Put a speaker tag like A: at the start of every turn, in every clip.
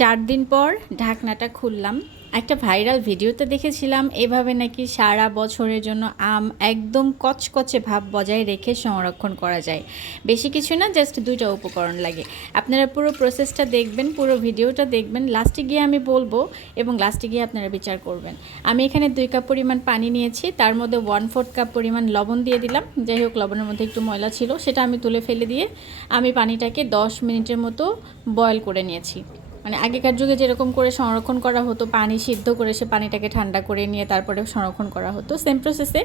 A: চার দিন পর ঢাকনাটা খুললাম। একটা ভাইরাল ভিডিওতে দেখেছিলাম, এভাবে নাকি সারা বছরের জন্য আম একদম কচকচে ভাব বজায় রেখে সংরক্ষণ করা যায়। বেশি কিছু না, জাস্ট দুইটা উপকরণ লাগে। আপনারা পুরো প্রসেসটা দেখবেন, পুরো ভিডিওটা দেখবেন লাস্টে গিয়ে আমি বলব এবং লাস্টে গিয়ে আপনারা বিচার করবেন। আমি এখানে দুই কাপ পরিমাণ পানি নিয়েছি, তার মধ্যে ওয়ান ফোর্থ কাপ পরিমাণ লবণ দিয়ে দিলাম। যাই হোক, লবণের মধ্যে একটু ময়লা ছিল, সেটা আমি তুলে ফেলে দিয়ে আমি পানিটাকে দশ মিনিটের মতো বয়ল করে নিয়েছি। মানে আগেকার যুগে যেরকম করে সংরক্ষণ করা হতো, পানি সিদ্ধ করে সে পানিটাকে ঠান্ডা করে নিয়ে তারপরে সংরক্ষণ করা হতো সেম প্রসেসে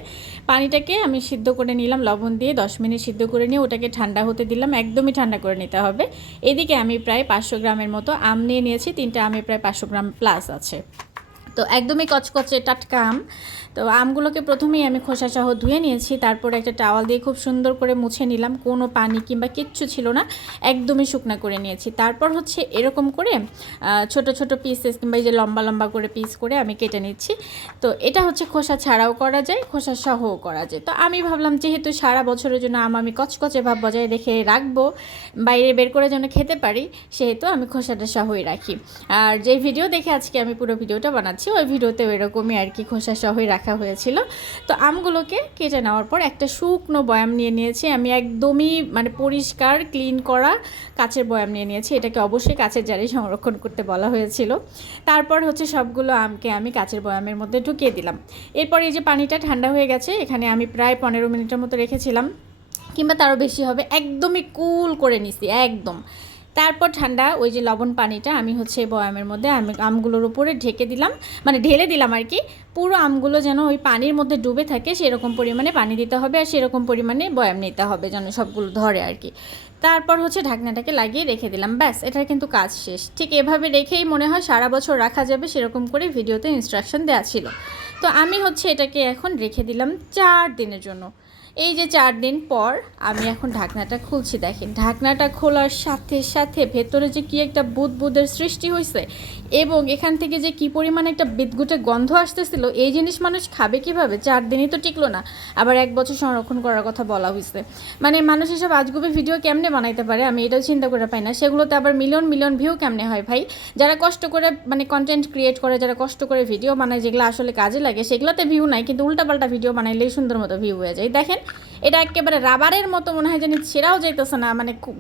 A: পানিটাকে আমি সিদ্ধ করে নিলাম, লবণ দিয়ে দশ মিনিট সিদ্ধ করে নিয়ে ওটাকে ঠান্ডা হতে দিলাম, একদমই ঠান্ডা করে নিতে হবে। এদিকে আমি প্রায় পাঁচশো গ্রামের মতো আম নিয়ে নিয়েছি, তিনটা আমে প্রায় পাঁচশো গ্রাম প্লাস আছে। তো একদমই কচকচে টাটকা আম। তো আমগুলোকে প্রথমেই আমি খোসা সহ ধুয়ে নিয়েছি, তারপরে একটা টাওয়াল দিয়ে খুব সুন্দর করে মুছে নিলাম। কোনো পানি কিংবা কিচ্ছু ছিল না, একদমই শুকনা করে নিয়েছি। তারপর হচ্ছে এরকম করে ছোট ছোট পিসেস কিংবা এই যে লম্বা লম্বা করে পিস করে আমি কেটে নিচ্ছি। তো এটা হচ্ছে খোসা ছাড়াও করা যায়, খোসা সহও করা যায়। তো আমি ভাবলাম যেহেতু সারা বছরের জন্য আম আমি কচকচে ভাব বজায় রেখে রাখব, বাইরে বের করে যেন খেতে পারি, সেহেতু আমি খোসাটা সহই রাখি। আর যে ভিডিও দেখে আজকে আমি পুরো ভিডিওটা বানাচ্ছি ওই ভিডিওতে এরকমই আর কি খোসা সহই রাখা হয়েছিল। তো আমগুলোকে কেটে নেওয়ার পর একটা শুকনো বয়াম নিয়ে নিয়েছি। আমি একদমই মানে পরিষ্কার, ক্লিন করা কাচের বয়াম নিয়ে নিয়েছি। এটাকে অবশ্যই কাচের জারে সংরক্ষণ করতে বলা হয়েছিল। তারপর হচ্ছে সবগুলো আমকে আমি কাচের বয়ামের মধ্যে ঢুকিয়ে দিলাম। এরপর এই যে পানিটা ঠান্ডা হয়ে গেছে, এখানে আমি প্রায় পনেরো মিনিটের মতো রেখেছিলাম। কিংবা তারও বেশি হবে, একদমই কুল করে নিছি, একদম। তারপর ঠান্ডা, ওই যে লবণ পানিটা আমি হচ্ছে বয়ামের মধ্যে আমি, আমগুলোর উপরে ঢেকে দিলাম। মানে ঢেলে দিলাম আর কি। পুরো আমগুলো যেন ওই পানির মধ্যে ডুবে থাকে, সেরকম পরিমাণে পানি দিতে হবে আর সেরকম পরিমাণে বয়াম নিতে হবে যেন সবগুলো ধরে আর কি। তারপর হচ্ছে ঢাকনাটাকে লাগিয়ে রেখে দিলাম। ব্যাস, এটার কিন্তু কাজ শেষ। ঠিক এভাবে রেখেই মনে হয় সারা বছর রাখা যাবে, সেরকম করে ভিডিওতে ইনস্ট্রাকশন দেওয়া ছিল। তো আমি হচ্ছে এটাকে এখন রেখে দিলাম চার দিনের জন্য। এই যে চার দিন পর আমি এখন ঢাকনাটা খুলছি, দেখেন। ঢাকনাটা খোলার সাথে সাথে ভেতরে যে কি একটা বুদবুদের সৃষ্টি হয়েছে এবং এখান থেকে যে কি পরিমাণে একটা বিদগুটে গন্ধ আসতেছিল, এই জিনিস মানুষ খাবে কীভাবে? চার দিনই তো টিকলো না। আবার এক বছর সংরক্ষণ করার কথা বলা হয়েছে মানে মানুষ এসব আজগুবি ভিডিও কেমনে বানাইতে পারে? আমি এটাও চিন্তা করে পাই না। সেগুলোতে আবার মিলিয়ন মিলিয়ন ভিউ কেমনে হয় ভাই? যারা কষ্ট করে মানে কন্টেন্ট ক্রিয়েট করে, যারা কষ্ট করে ভিডিও বানায়, যেগুলো আসলে কাজে লাগে, সেগুলোতে ভিউ নাই, কিন্তু উল্টাপাল্টা ভিডিও বানাইলেই সুন্দর মতো ভিউ হয়ে যায়। দেখেন এটা একেবারে রাবারের মতো মনে হয় যেন ছেঁড়াও যাইতেছে না মানে খুব